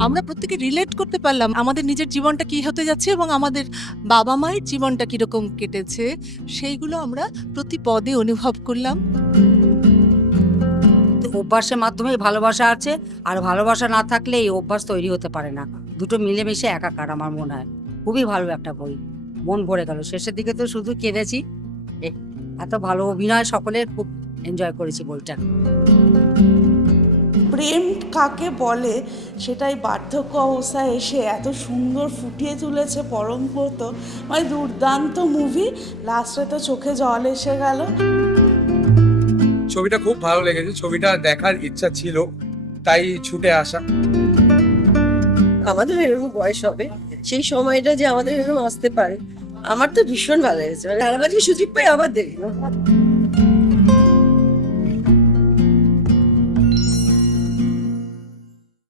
আমরা প্রত্যেকে রিলেট করতে পারলাম আমাদের নিজের জীবনটা কি হতে যাচ্ছে এবং আমাদের বাবা মায়ের জীবনটা কীরকম কেটেছে, সেইগুলো আমরা প্রতি পদে অনুভব করলাম। অভ্যাসের মাধ্যমে ভালোবাসা আছে, আর ভালোবাসা না থাকলে এই অভ্যাস তৈরি হতে পারে না। দুটো মিলেমিশে একাকার আমার মনে হয়। খুবই ভালো একটা বই। মন ভরে গেল। শেষের দিকে তো শুধু কেঁদেছি। এত ভালো অভিনয় সকলের খুব এনজয় করেছি বইটা। প্রেম কাকে বলে সেটাই বার্ধক্য অবস্থায় এসে এত সুন্দর ফুটিয়ে তুলেছে পরমব্রত মানে দুর্দান্ত মুভি লাস্টে তো চোখে জল এসে গেল। ছবিটা খুব ভালো লেগেছে। ছবিটা দেখার ইচ্ছা ছিল তাই ছুটে আসা। আমাদের এরকম বয়স হবে সেই সময়টা যে আমাদের এরকম আসতে পারে আমার তো ভীষণ ভালো লেগেছে। মানে আবার সুযোগ পাই আবার দেখব